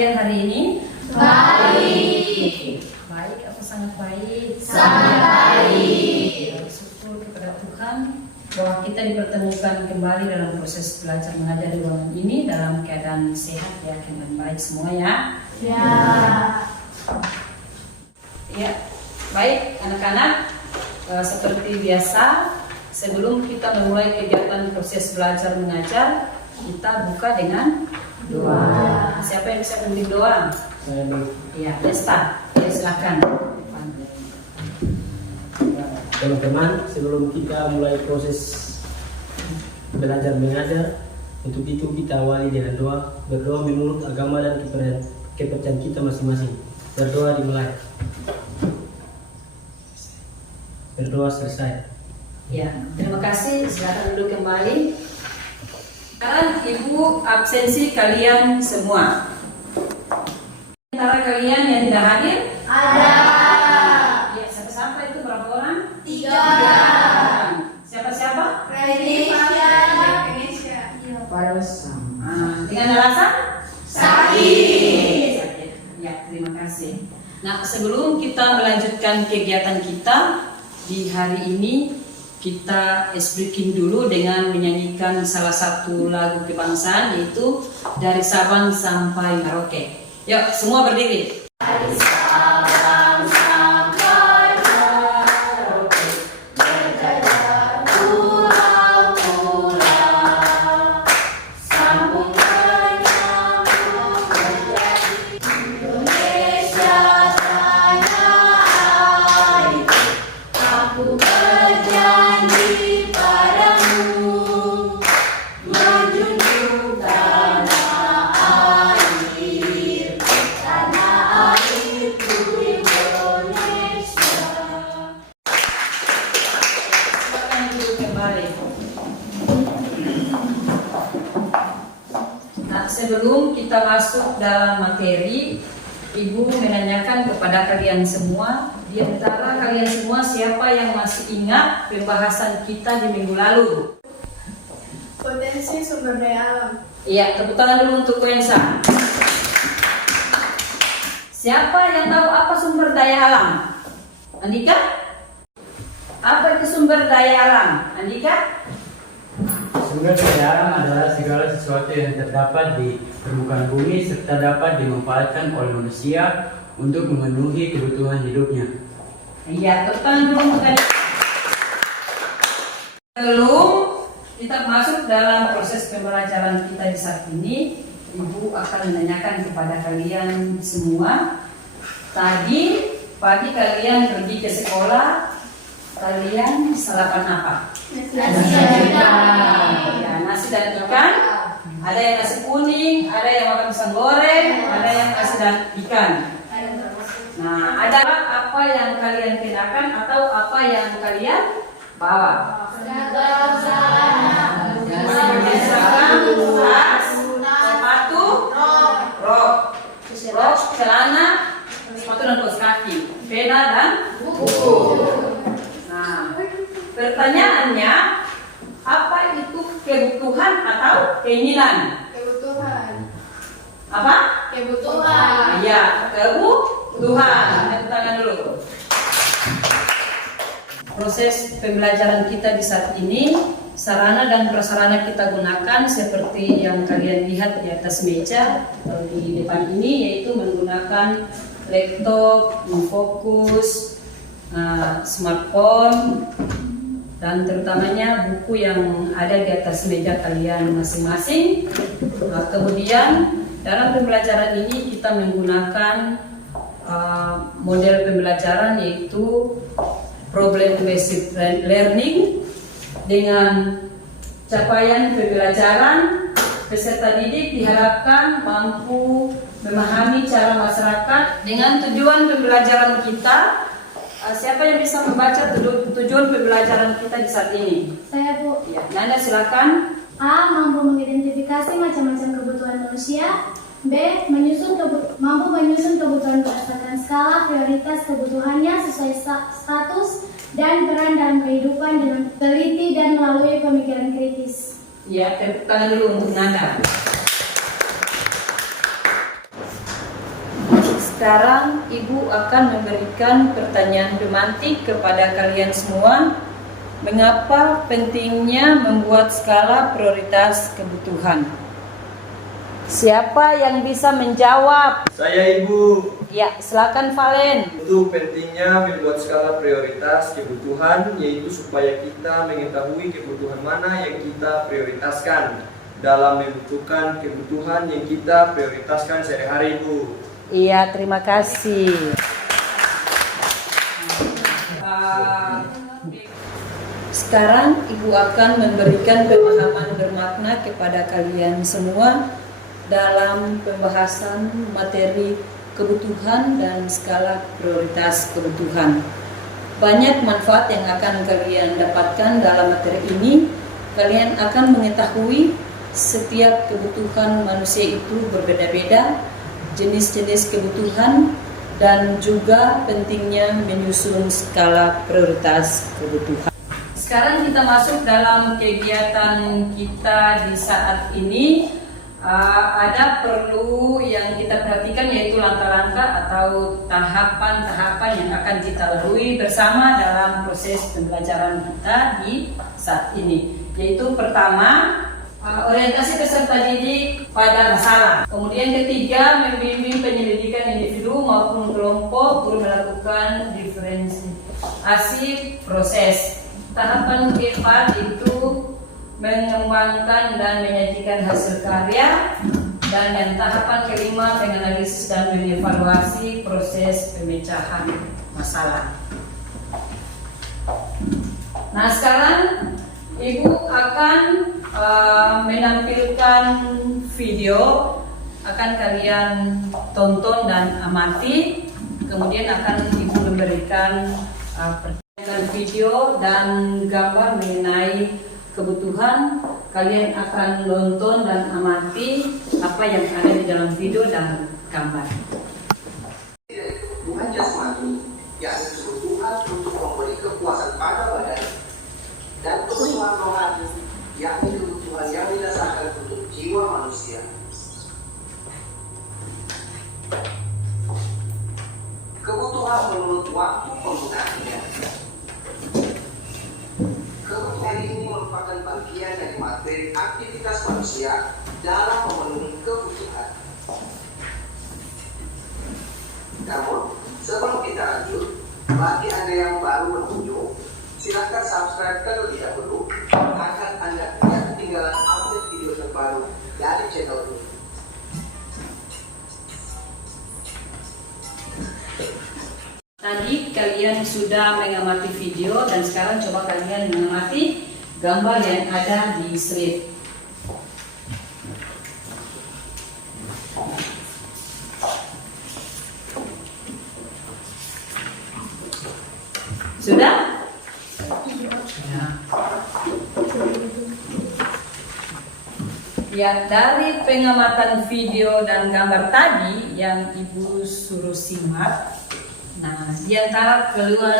kalian hari ini? Baik. Baik, aku sangat baik. Sangat baik. Bersyukur kepada Tuhan bahwa kita dipertemukan kembali dalam proses belajar mengajar di ruangan ini dalam keadaan sehat ya, dan baik semua ya. Ya. Ya, baik anak-anak, seperti biasa sebelum kita memulai kegiatan proses belajar mengajar, kita buka dengan doa. Siapa yang bisa memimpin doa? Saya dulu. Iya, Desta. Ya, silakan. Teman-teman, sebelum kita mulai proses belajar mengajar, untuk itu kita awali dengan doa, berdoa menurut agama dan kepercayaan kita masing-masing. Berdoa dimulai. Berdoa selesai. Ya, terima kasih. Silakan duduk kembali. Sekarang Ibu absensi kalian semua. Antara kalian yang tidak hadir? Ada. Ya, siapa-siapa itu berapa orang? 3. Siapa-siapa? Indonesia. Dengan alasan? Sakit. Ya, terima kasih. Nah, sebelum kita melanjutkan kegiatan kita di hari ini, kita breaking dulu dengan menyanyikan salah satu lagu kebangsaan, yaitu Dari Sabang Sampai Merauke. Yuk, semua berdiri. Dari Sabang sampai Merauke, berjajar pulau-pulau, sambung menyambung menjadi Indonesia tanah airku. Aku berjanji padamu, menjunjung tanah air, tanah airku Indonesia. Silakan duduk kembali. Nah, sebelum kita masuk dalam materi, Ibu menanyakan kepada kalian semua, di antara kalian semua siapa yang masih ingat pembahasan kita di minggu lalu? Potensi sumber daya alam. Iya, tepuk tangan dulu untuk Wensa. Siapa yang tahu apa sumber daya alam? Andika? Apa itu sumber daya alam? Andika? Sumber daya alam adalah segala sesuatu yang terdapat di permukaan bumi serta dapat dimanfaatkan oleh manusia untuk memenuhi kebutuhan hidupnya. Iya, tepuk tangan dulu untuk Andika. Sebelum kita masuk dalam proses pembelajaran kita di saat ini, Ibu akan menanyakan kepada kalian semua. Tadi pagi kalian pergi ke sekolah, kalian sarapan apa? Nasi dan ikan. Ya, nasi dan ikan. Ada yang nasi kuning, ada yang makan pisang goreng, ada yang nasi dan ikan. Nah, ada apa yang kalian kenakan atau apa yang kalian bawa? Seragam, tas, sepatu, rok, celana, sepatu dan kaos kaki, pena dan buku. Nah, pertanyaannya, apa itu kebutuhan atau keinginan? Kebutuhan. Apa? Kebutuhan. Iya, kebutuhan. Tepuk tangan dulu. Proses pembelajaran kita di saat ini, sarana dan prasarana kita gunakan seperti yang kalian lihat di atas meja atau di depan ini, yaitu menggunakan laptop, Infokus, smartphone, dan terutamanya buku yang ada di atas meja kalian masing-masing. Kemudian dalam pembelajaran ini kita menggunakan model pembelajaran yaitu problem based learning, dengan capaian pembelajaran peserta didik diharapkan mampu memahami cara masyarakat dengan tujuan pembelajaran kita. Siapa yang bisa membaca tujuan pembelajaran kita di saat ini? Saya, Bu. Ya, Nanda silakan. A. Mampu mengidentifikasi macam-macam kebutuhan manusia. B. Mampu menyusun kebutuhan berdasarkan skala prioritas kebutuhannya sesuai status dan peran dalam kehidupan dengan teliti dan melalui pemikiran kritis. Ya, tepuk tangan dulu untuk Nanda. Sekarang Ibu akan memberikan pertanyaan pemantik kepada kalian semua. Mengapa pentingnya membuat skala prioritas kebutuhan? Siapa yang bisa menjawab? Saya Ibu. Ya, silakan Valen. Untuk pentingnya membuat skala prioritas kebutuhan, yaitu supaya kita mengetahui kebutuhan mana yang kita prioritaskan dalam membutuhkan kebutuhan yang kita prioritaskan sehari-hari, Ibu. Iya, terima kasih. Sekarang Ibu akan memberikan pemahaman bermakna kepada kalian semua dalam pembahasan materi kebutuhan dan skala prioritas kebutuhan. Banyak manfaat yang akan kalian dapatkan dalam materi ini. Kalian akan mengetahui setiap kebutuhan manusia itu berbeda-beda, jenis-jenis kebutuhan, dan juga pentingnya menyusun skala prioritas kebutuhan. Sekarang kita masuk dalam kegiatan kita di saat ini. Ada perlu yang kita perhatikan, yaitu langkah-langkah atau tahapan-tahapan yang akan kita lalui bersama dalam proses pembelajaran kita di saat ini. Yaitu pertama, orientasi peserta didik pada masalah. Kemudian ketiga, membimbing penyelidikan individu maupun kelompok guna melakukan diferensiasi proses. Tahapan keempat itu mengembangkan dan menyajikan hasil karya, dan yang tahapan kelima menganalisis dan mengevaluasi proses pemecahan masalah. Nah, sekarang Ibu akan menampilkan video, akan kalian tonton dan amati, kemudian akan Ibu memberikan video dan gambar mengenai kebutuhan. Kalian akan nonton dan amati apa yang ada di dalam video dan gambar. Kebutuhan jasmani, yakni kebutuhan untuk memberi kepuasan pada badan, dan kebutuhan rohani, yakni kebutuhan yang didasarkan untuk jiwa manusia. Kebutuhan menurut waktu penggunaannya. Kebutuhan ini merupakan bagian dari materi aktivitas manusia dalam memenuhi kebutuhan. Namun, sebelum kita lanjut, bagi Anda yang baru berkunjung, silakan subscribe terlebih dahulu agar Anda tidak ketinggalan update video terbaru dari channel ini. Tadi kalian sudah mengamati video, dan sekarang coba kalian mengamati gambar yang ada di slide. Sudah? Ya, dari pengamatan video dan gambar tadi yang Ibu suruh simak. Nah, di antara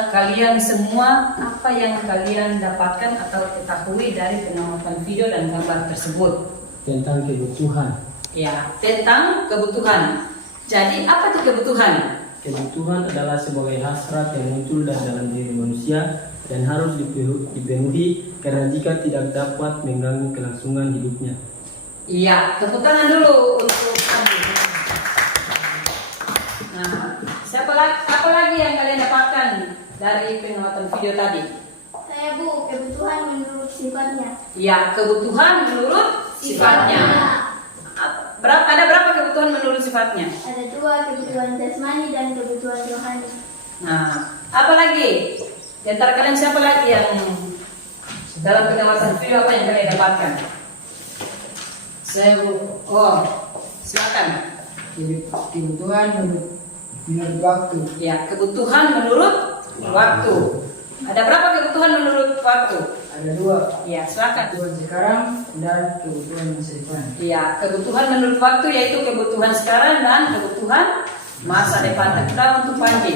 kalian semua, apa yang kalian dapatkan atau ketahui dari pengamatan video dan gambar tersebut? Tentang kebutuhan. Ya, tentang kebutuhan. Jadi, apa itu kebutuhan? Kebutuhan adalah sebagai hasrat yang muncul dalam diri manusia dan harus dipenuhi, karena jika tidak dapat mengganggu kelangsungan hidupnya. Iya, tepuk tangan dulu untuk Adi. Nah, apa lagi yang kalian dapatkan dari pengamatan video tadi? Saya Bu, kebutuhan menurut sifatnya. Ya, kebutuhan menurut sifatnya. Ada berapa kebutuhan menurut sifatnya? Ada 2, kebutuhan jasmani dan kebutuhan rohani. Nah, apa lagi? Di antara kalian siapa lagi yang dalam pengamatan video apa yang kalian dapatkan? Saya Bu. Oh, silakan. Kebutuhan menurut waktu. Ya, kebutuhan menurut waktu. Ada berapa kebutuhan menurut waktu? Ada 2. Ya, silakan. Kebutuhan sekarang dan kebutuhan masa depan. Ya, kebutuhan menurut waktu yaitu kebutuhan sekarang dan kebutuhan masa depan. Tepuk untuk Panji.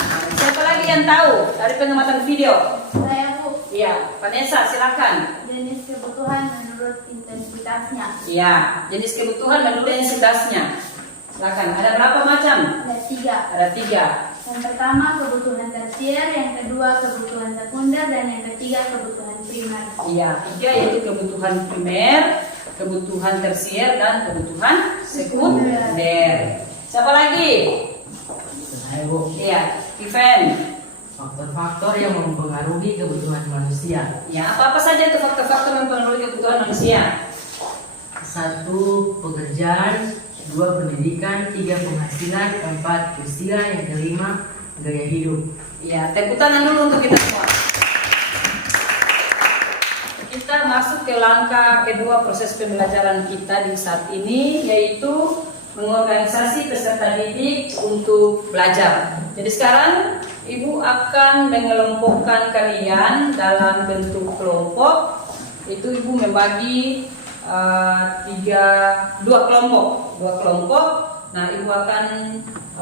Nah, siapa lagi yang tahu dari pengamatan video? Saya Bu, Iya, Vanessa, silakan. jenis kebutuhan menurut intensitasnya. Ya, jenis kebutuhan menurut intensitasnya. Silakan. Ada berapa macam? Ada 3. Ada 3. Yang pertama kebutuhan tersier, yang kedua kebutuhan sekunder, dan yang ketiga kebutuhan primer. Iya, 3 yaitu kebutuhan primer, kebutuhan tersier, dan kebutuhan sekunder. Siapa lagi? Saya Bu. Iya, Ivan. Faktor-faktor yang mempengaruhi kebutuhan manusia. Ya, apa-apa saja itu faktor-faktor yang mempengaruhi kebutuhan manusia? 1. Pekerjaan, 2. Pendidikan, 3. Penghasilan, 4. Usia, yang kelima gaya hidup. Ya, tepuk tangan dulu untuk kita semua. Kita masuk ke langkah kedua proses pembelajaran kita di saat ini, yaitu mengorganisasi peserta didik untuk belajar. Jadi sekarang Ibu akan mengelompokkan kalian dalam bentuk kelompok. Itu Ibu membagi dua kelompok. Nah, Ibu akan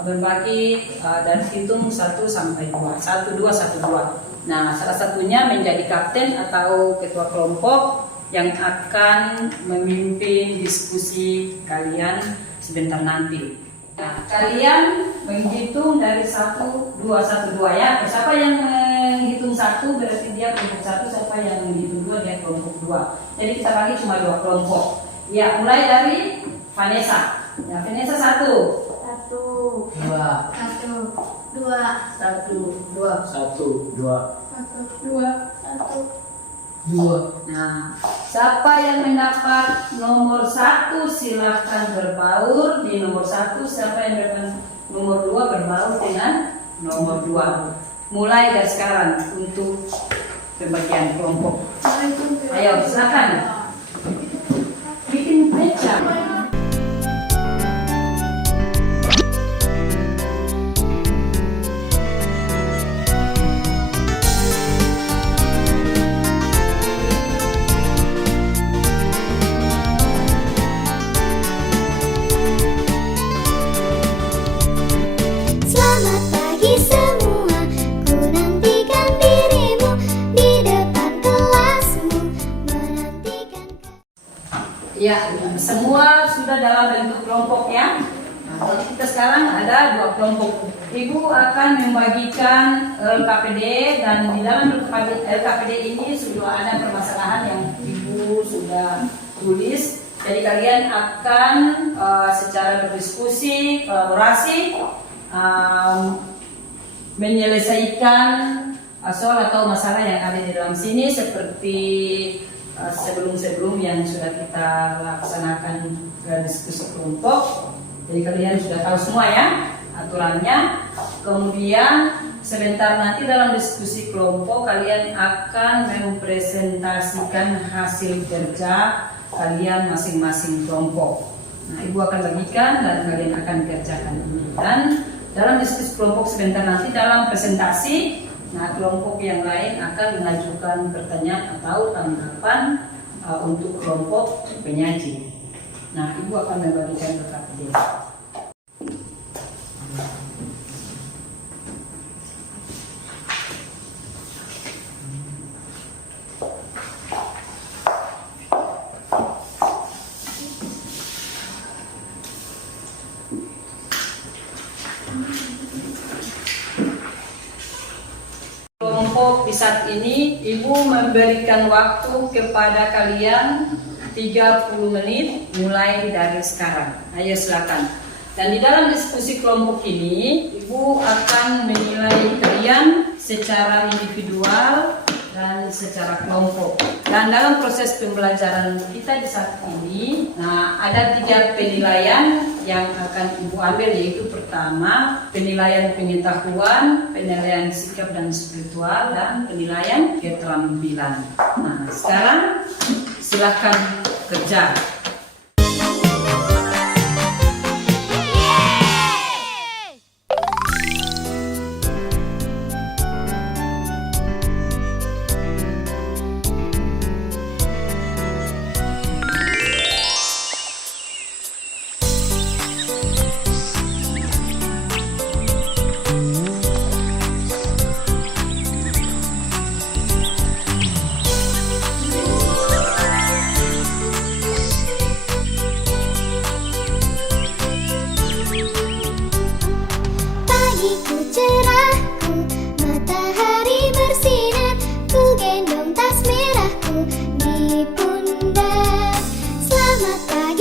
berbagi dan hitung 1 sampai 2. 1, 2, 1, 2. Nah, salah satunya menjadi kapten atau ketua kelompok yang akan memimpin diskusi kalian sebentar nanti. Nah, kalian menghitung dari 1, 2, 1, 2 ya. Siapa yang menghitung 1 berarti dia kelompok 1, siapa yang menghitung 2 dia kelompok 2. Jadi kita bagi cuma 2 kelompok. Ya, mulai dari Vanessa. Ya, Vanessa 1. 1, 2. 1, 2, 1, 2. 1, 2. 1. Nah, siapa yang mendapat nomor 1 silahkan berbaur di nomor 1. Siapa yang mendapat nomor 2 berbaur dengan nomor 2. Mulai dari sekarang untuk pembagian kelompok. Ayo, silakan. Bikin meja. Selamat pagi semua, ku nantikan dirimu di depan kelasmu, menantikan. Ya, semua sudah dalam bentuk kelompok ya. Nah, jadi kita sekarang ada 2 kelompok. Ibu akan membagikan LKPD dan di dalam LKPD ini sudah ada permasalahan yang Ibu sudah tulis. Jadi kalian akan secara berdiskusi, kolaborasi, menyelesaikan soal atau masalah yang ada di dalam sini seperti sebelum-sebelum yang sudah kita laksanakan diskusi kelompok. Jadi kalian sudah tahu semua ya aturannya. Kemudian sebentar nanti dalam diskusi kelompok kalian akan mempresentasikan hasil kerja kalian masing-masing kelompok. Nah, Ibu akan bagikan dan kalian akan kerjakan ini. Dan dalam diskusi kelompok sebentar nanti dalam presentasi, nah kelompok yang lain akan mengajukan pertanyaan atau tanggapan untuk kelompok penyaji. Nah, Ibu akan membagikan LKPD. Kelompok di saat ini Ibu memberikan waktu kepada kalian 30 menit mulai dari sekarang. Ayo silakan. Dan di dalam diskusi kelompok ini Ibu akan menilai kalian secara individual dan secara kelompok. Dan dalam proses pembelajaran kita di saat ini, nah ada 3 penilaian yang akan Ibu ambil, yaitu pertama penilaian pengetahuan, penilaian sikap dan spiritual, dan penilaian keterampilan. Nah sekarang silakan kerja.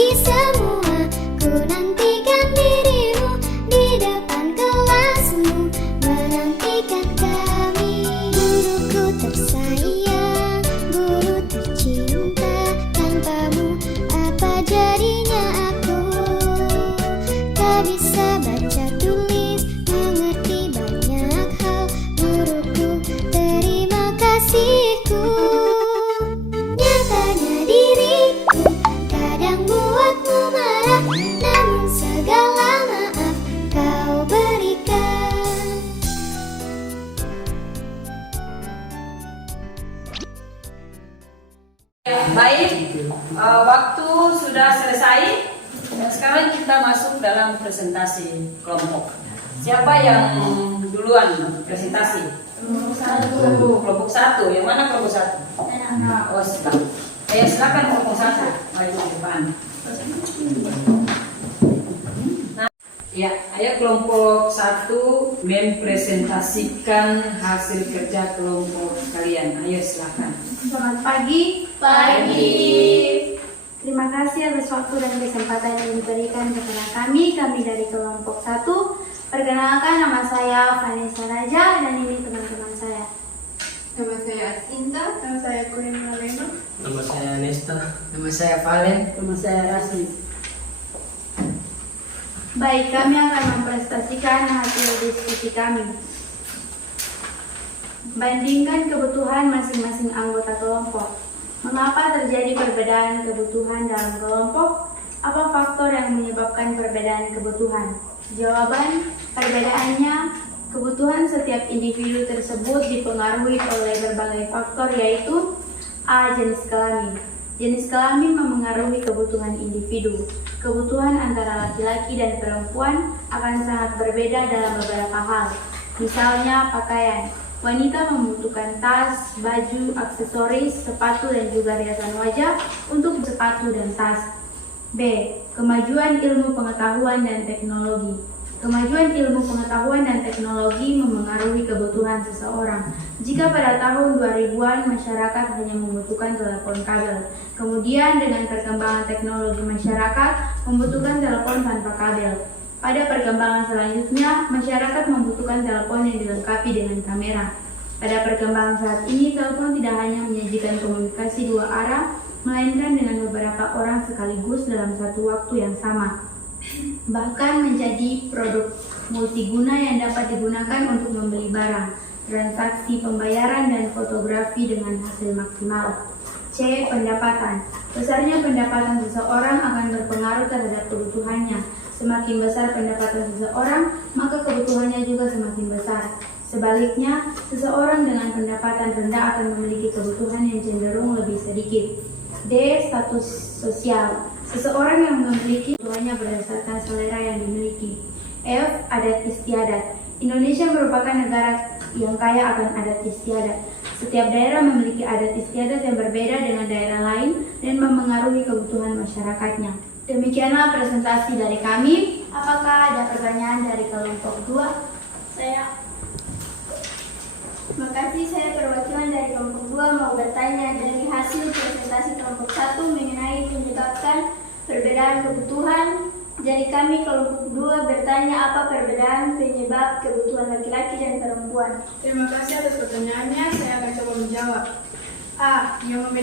pagi semua, ku nantikan dirimu di depan kelasmu, menantikan kami. Guruku tersayang, guru tercinta, tanpamu apa jadinya aku? Tak bisa baca tulis, mengerti banyak hal, guruku terima kasihku. Nyatanya diriku kadang buatmu marah, namun segala maaf kau berikan. Ya, baik, waktu sudah selesai dan sekarang kita masuk dalam presentasi kelompok. Siapa yang duluan presentasi? Kelompok satu. Yang mana kelompok satu? Oh, silakan. Silakan kelompok satu. Mari ke depan. Nah, ya, ayo kelompok satu mempresentasikan hasil kerja kelompok kalian. Ayo silakan. Selamat pagi. Pagi. Terima kasih atas waktu dan kesempatan yang diberikan kepada kami dari kelompok 1. Perkenalkan, nama saya Vanessa Raja dan ini teman-teman saya. Nama saya Asinta. Nama saya Kurin Maleno. Nama saya Nesta. Nama saya Valen. Nama saya Rasmi. Baik, kami akan mempresentasikan hasil diskusi kami. Bandingkan kebutuhan masing-masing anggota kelompok. Mengapa terjadi perbedaan kebutuhan dalam kelompok? Apa faktor yang menyebabkan perbedaan kebutuhan? Jawaban, perbedaannya, kebutuhan setiap individu tersebut dipengaruhi oleh berbagai faktor, yaitu A. Jenis kelamin. Jenis kelamin memengaruhi kebutuhan individu. Kebutuhan antara laki-laki dan perempuan akan sangat berbeda dalam beberapa hal. Misalnya pakaian. Wanita membutuhkan tas, baju, aksesoris, sepatu, dan juga riasan wajah untuk sepatu dan tas. B. Kemajuan ilmu pengetahuan dan teknologi. Kemajuan ilmu pengetahuan dan teknologi memengaruhi kebutuhan seseorang. Jika pada tahun 2000-an masyarakat hanya membutuhkan telepon kabel, kemudian dengan perkembangan teknologi masyarakat membutuhkan telepon tanpa kabel. Pada perkembangan selanjutnya, masyarakat membutuhkan telepon yang dilengkapi dengan kamera. Pada perkembangan saat ini, telepon tidak hanya menyajikan komunikasi dua arah, melainkan dengan beberapa orang sekaligus dalam satu waktu yang sama. Bahkan menjadi produk multiguna yang dapat digunakan untuk membeli barang, transaksi pembayaran, dan fotografi dengan hasil maksimal. C. Pendapatan. Besarnya pendapatan seseorang akan berpengaruh terhadap kebutuhannya. Semakin besar pendapatan seseorang, maka kebutuhannya juga semakin besar. Sebaliknya, seseorang dengan pendapatan rendah akan memiliki kebutuhan yang cenderung lebih sedikit. D. Status sosial. Seseorang yang memiliki kebutuhannya berdasarkan selera yang dimiliki. F. Adat istiadat. Indonesia merupakan negara yang kaya akan adat istiadat. Setiap daerah memiliki adat istiadat yang berbeda dengan daerah lain dan memengaruhi kebutuhan masyarakatnya. Demikianlah presentasi dari kami. Apakah ada pertanyaan dari kelompok 2? Saya. Terima kasih, saya perwakilan dari kelompok 2 mau bertanya dari hasil presentasi kelompok 1 mengenai menyebabkan perbedaan kebutuhan. Jadi kami kelompok 2 bertanya apa perbedaan penyebab kebutuhan laki-laki dan perempuan. Terima kasih atas pertanyaannya, saya akan coba menjawab. A. Yang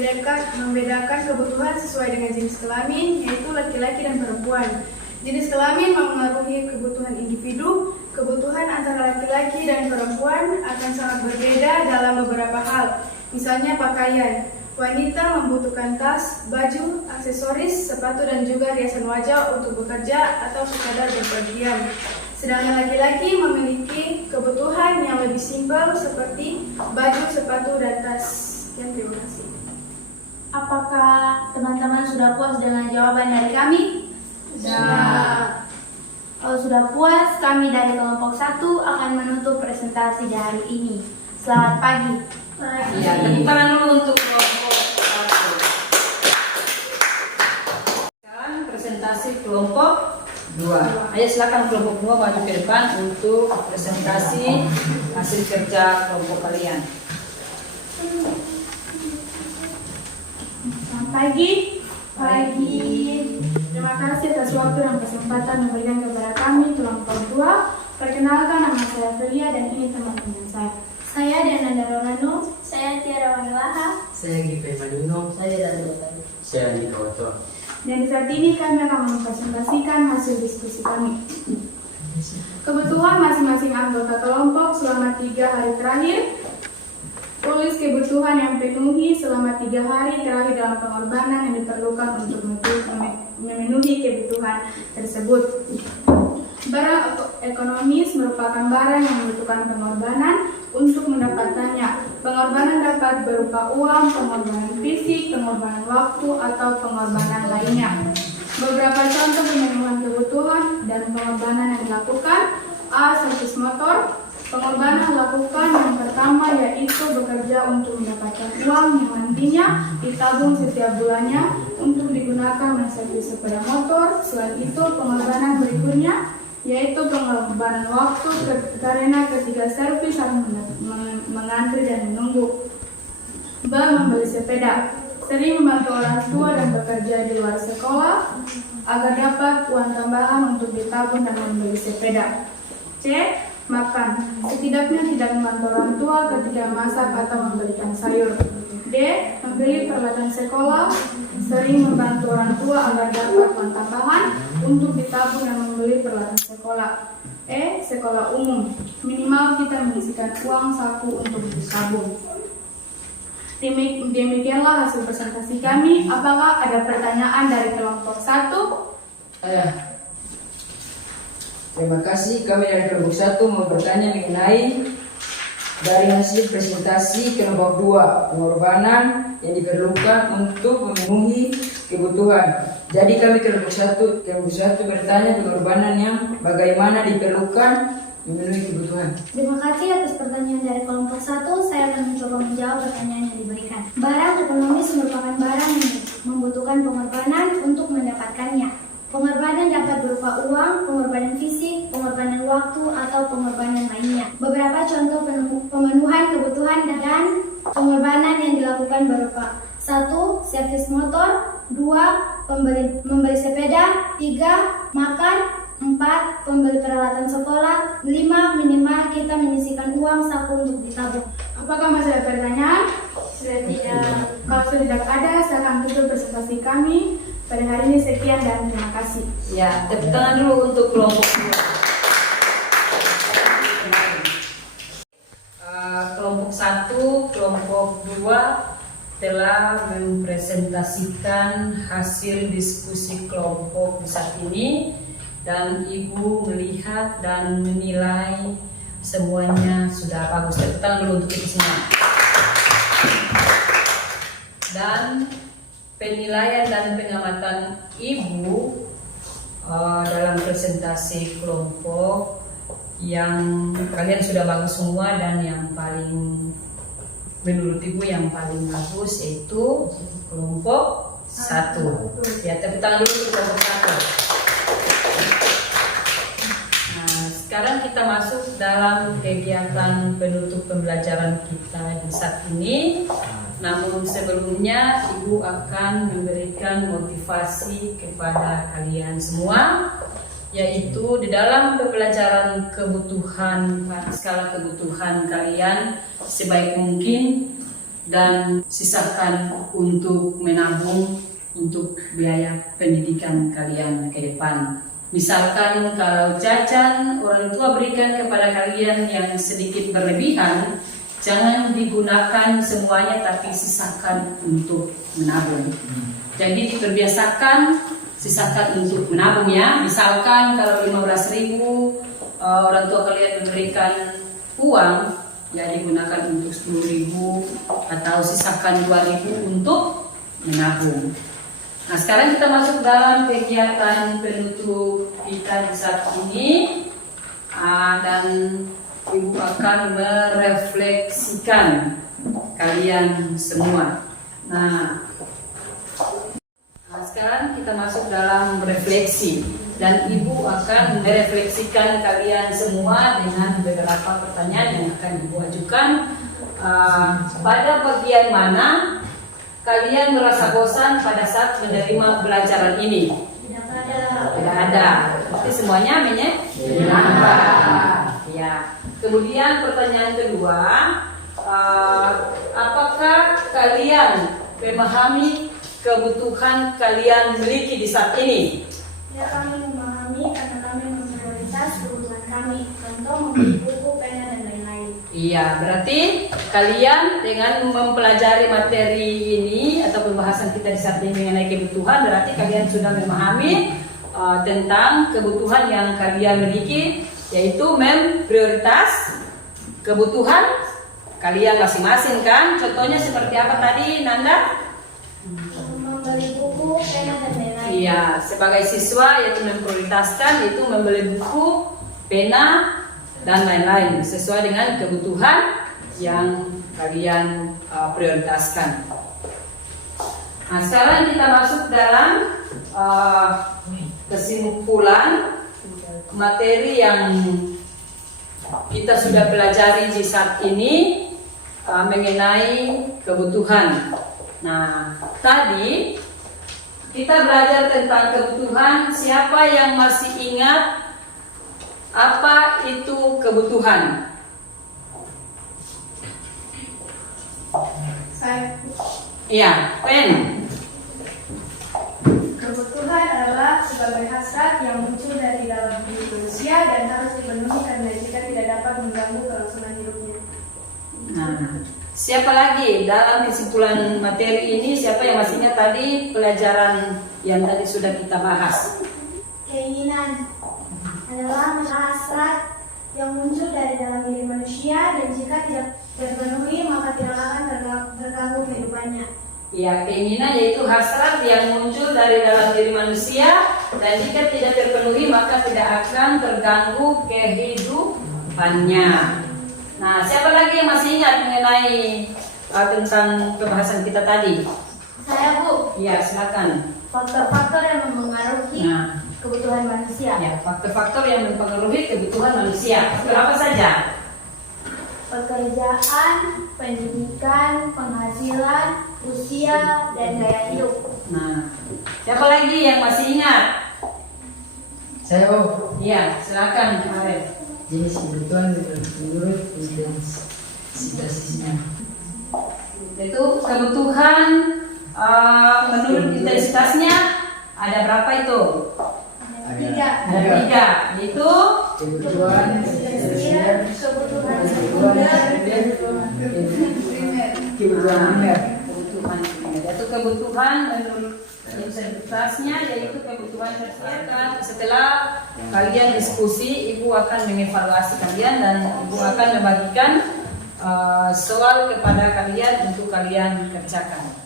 membedakan kebutuhan sesuai dengan jenis kelamin, yaitu laki-laki dan perempuan. Jenis kelamin memengaruhi kebutuhan individu. Kebutuhan antara laki-laki dan perempuan akan sangat berbeda dalam beberapa hal. Misalnya pakaian. Wanita membutuhkan tas, baju, aksesoris, sepatu, dan juga riasan wajah untuk bekerja atau sekadar berpergian. Sedangkan laki-laki memiliki kebutuhan yang lebih simpel seperti baju, sepatu, dan tas. Terima kasih. Apakah teman-teman sudah puas dengan jawaban dari kami? Sudah. Kalau sudah puas, kami dari kelompok 1 akan menutup presentasi di hari ini. Selamat pagi. Ya, tepuk tangan dulu untuk kelompok 1. Sekarang presentasi kelompok 2. Ayo silakan kelompok 2 maju ke depan untuk presentasi hasil kerja kelompok kalian. Selamat pagi. Pagi. waktu dan kesempatan memberikan kepada kami kelompok 2. Perkenalkan, nama saya Felia dan ini teman-teman saya. Saya Diana Rolano. Saya Tiara Wanilaha. Saya Gipe Madino. Saya dan Saya Andika Oto. Dan saat ini kami akan mempresentasikan hasil diskusi kami. Kebutuhan masing-masing anggota kelompok selama 3 hari terakhir. Tulis kebutuhan yang penuhi selama 3 hari terakhir dalam pengorbanan yang diperlukan untuk memenuhi kebutuhan tersebut. Barang ekonomis merupakan barang yang membutuhkan pengorbanan untuk mendapatkannya. Pengorbanan dapat berupa uang, pengorbanan fisik, pengorbanan waktu, atau pengorbanan lainnya. Beberapa contoh pemenuhan kebutuhan dan pengorbanan yang dilakukan. A. Servis motor. Pengorbanan dilakukan yang pertama yaitu bekerja untuk mendapatkan uang yang nantinya ditabung setiap bulannya untuk digunakan menservis sepeda motor. Selain itu, pengorbanan berikutnya yaitu pengorbanan waktu karena ketika servis harus mengantri dan menunggu. B. Membeli sepeda. Sering membantu orang tua dan bekerja di luar sekolah agar dapat uang tambahan untuk ditabung dan membeli sepeda. C. Makan. Setidaknya tidak membantu orang tua ketika masak atau membelikan sayur. D. Membeli peralatan sekolah. Sering membantu orang tua agar dapat uang tambahan untuk ditabung dan membeli peralatan sekolah. E. Sekolah umum. Minimal kita mengisikan uang saku untuk ditabung. Demikianlah hasil presentasi kami. Apakah ada pertanyaan dari kelompok 1? Terima kasih. Kami dari kelompok 1 mau bertanya mengenai dari hasil presentasi kelompok 2, pengorbanan yang diperlukan untuk memenuhi kebutuhan. Jadi kami kelompok 1 bertanya pengorbanan yang bagaimana diperlukan memenuhi kebutuhan. Terima kasih atas pertanyaan dari kelompok 1. Saya akan mencoba menjawab pertanyaan yang diberikan. Barang ekonomis merupakan barang yang membutuhkan pengorbanan untuk mendapatkannya. Pengorbanan dapat berupa uang, pengorbanan fisik, pengorbanan waktu, atau pengorbanan lainnya. Beberapa contoh pemenuhan kebutuhan dan pengorbanan yang dilakukan berupa 1. Servis motor. 2. Membeli sepeda. 3. Makan. 4. Membeli peralatan sekolah. 5. Minimal kita menyisihkan uang saku untuk ditabung. Apakah masih ada pertanyaan? Sudah tidak. Kalau sudah tidak ada, saya akan tutup presentasi kami. Pada hari ini sekian dan terima kasih. Ya, tepuk tangan dulu untuk kelompok 2. Kelompok 1, kelompok 2 telah mempresentasikan hasil diskusi kelompok saat ini dan Ibu melihat dan menilai semuanya sudah bagus. Tepuk tangan dulu untuk itu semua. Dan penilaian dan pengamatan Ibu dalam presentasi kelompok yang kalian sudah bagus semua dan yang paling menurut Ibu yang paling bagus yaitu kelompok 1. Ya, tepuk tangan dulu untuk kelompok 1. Nah, sekarang kita masuk dalam kegiatan penutup pembelajaran kita di saat ini. Namun sebelumnya Ibu akan memberikan motivasi kepada kalian semua, yaitu di dalam pembelajaran kebutuhan, skala kebutuhan kalian sebaik mungkin dan sisakan untuk menabung untuk biaya pendidikan kalian ke depan. Misalkan kalau jajan orang tua berikan kepada kalian yang sedikit berlebihan, jangan digunakan semuanya tapi sisakan untuk menabung. Jadi diperbiasakan sisakan untuk menabung ya. Misalkan kalau 15.000 orang tua kalian memberikan uang, ya digunakan untuk 10.000 atau sisakan 2.000 untuk menabung. Nah, sekarang kita masuk dalam kegiatan penutup kita di saat ini dan Ibu akan merefleksikan kalian semua. Nah, sekarang kita masuk dalam refleksi dan Ibu akan merefleksikan kalian semua dengan beberapa pertanyaan yang akan Ibu ajukan. Pada bagian mana kalian merasa bosan pada saat menerima pelajaran ini? Tidak ada. Berarti semuanya menyenangkan. Ya. Kemudian pertanyaan kedua, apakah kalian memahami kebutuhan kalian miliki di saat ini? Ya, kami memahami karena kami memprioritas kebutuhan kami, contoh membeli buku, pena, dan lain-lain. Iya, berarti kalian dengan mempelajari materi ini atau pembahasan kita di saat ini mengenai kebutuhan, berarti kalian sudah memahami tentang kebutuhan yang kalian miliki, yaitu memprioritas kebutuhan kalian masing-masing kan? Contohnya seperti apa tadi, Nanda? Membeli buku, pena, dan lain-lain. Iya, sebagai siswa yaitu memprioritaskan itu membeli buku, pena, dan lain-lain sesuai dengan kebutuhan yang kalian prioritaskan. Nah, sekarang kita masuk dalam kesimpulan materi yang kita sudah pelajari di saat ini mengenai kebutuhan. Nah, tadi kita belajar tentang kebutuhan. Siapa yang masih ingat apa itu kebutuhan? Saya. Iya, Pen. Kebutuhan adalah sebagai hasrat yang muncul dari dalam diri manusia dan harus dipenuhi karena jika tidak dapat mengganggu kelangsungan hidupnya. Nah, siapa lagi dalam kesimpulan materi ini? Siapa yang masih ingat tadi pelajaran yang tadi sudah kita bahas? Keinginan adalah hasrat yang muncul dari dalam diri manusia dan jika tidak terpenuhi maka tidak akan terganggu kehidupannya. Ya, keinginan yaitu hasrat yang muncul dari dalam diri manusia dan jika tidak terpenuhi maka tidak akan terganggu kehidupannya. Nah, siapa lagi yang masih ingat mengenai tentang pembahasan kita tadi? Saya, Bu. Ya, silakan. Faktor-faktor yang mempengaruhi kebutuhan manusia. Ya, faktor-faktor yang mempengaruhi kebutuhan manusia. Berapa saja? Pekerjaan, pendidikan, penghasilan, usia, dan gaya hidup. Nah, siapa lagi yang masih ingat? Saya Iya, silakan, Arif. jenis kebutuhan menurut intensitasnya. Itu kebutuhan menurut intensitasnya ada berapa itu? Ada tiga, yaitu Kebutuhan kebutuhan kebutuhan yaitu kebutuhan menurut intensitasnya, yaitu kebutuhan tersier. Setelah kalian diskusi, ibu akan mengevaluasi kalian dan ibu akan membagikan soal kepada kalian untuk kalian kerjakan.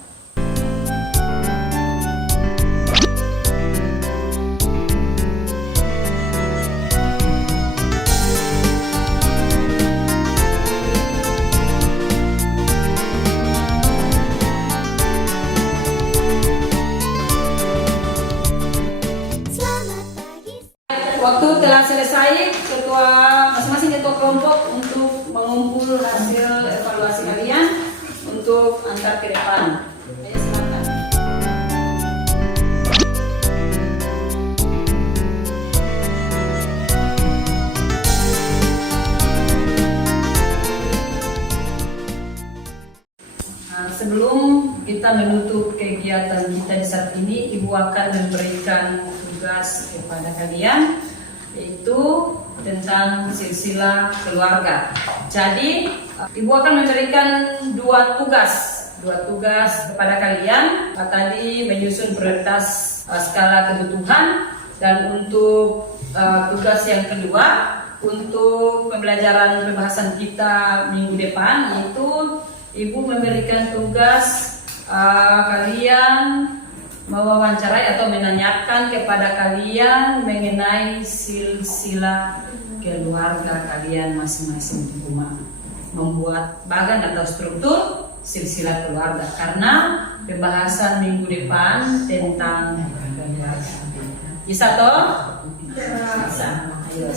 Waktu telah selesai, masing-masing ketua kelompok untuk mengumpul hasil evaluasi kalian untuk antar ke depan. Ayo, silakan. Nah, sebelum kita menutup kegiatan kita di saat ini, Ibu akan memberikan tugas kepada kalian, yaitu tentang silsilah keluarga. Jadi, Ibu akan memberikan dua tugas kepada kalian. Tadi menyusun prioritas skala kebutuhan, dan untuk tugas yang kedua untuk pembelajaran pembahasan kita minggu depan, yaitu Ibu memberikan tugas kalian mewawancarai atau menanyakan kepada kalian mengenai silsilah keluarga kalian masing-masing di rumah, membuat bagan atau struktur silsilah keluarga, karena pembahasan minggu depan tentang keluarga. Bisa toh? Bisa. Ayo.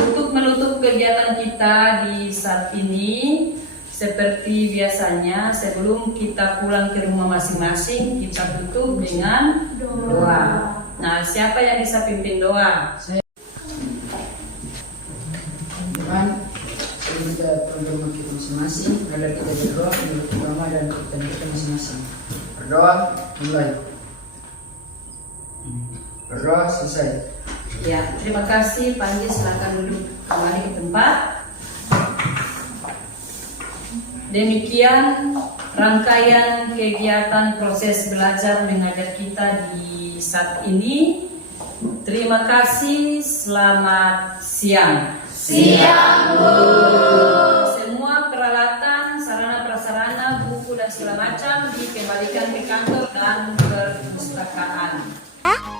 Untuk menutup kegiatan kita di saat ini, seperti biasanya, sebelum kita pulang ke rumah masing-masing, kita tutup dengan doa. Nah, siapa yang bisa pimpin doa? Tuhan, saya minta perdoa kita masing-masing, agar kita berdoa menurut agama dan kepercayaan kita masing-masing. Berdoa, mulai. Berdoa, selesai. Ya, terima kasih. Panji, silakan duduk kembali ke tempat. Demikian rangkaian kegiatan proses belajar mengajar kita di saat ini. Terima kasih. Selamat siang. Siang, Bu. Semua peralatan, sarana prasarana, buku dan segala macam dikembalikan ke kantor dan perpustakaan.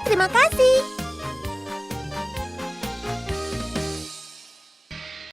Terima kasih.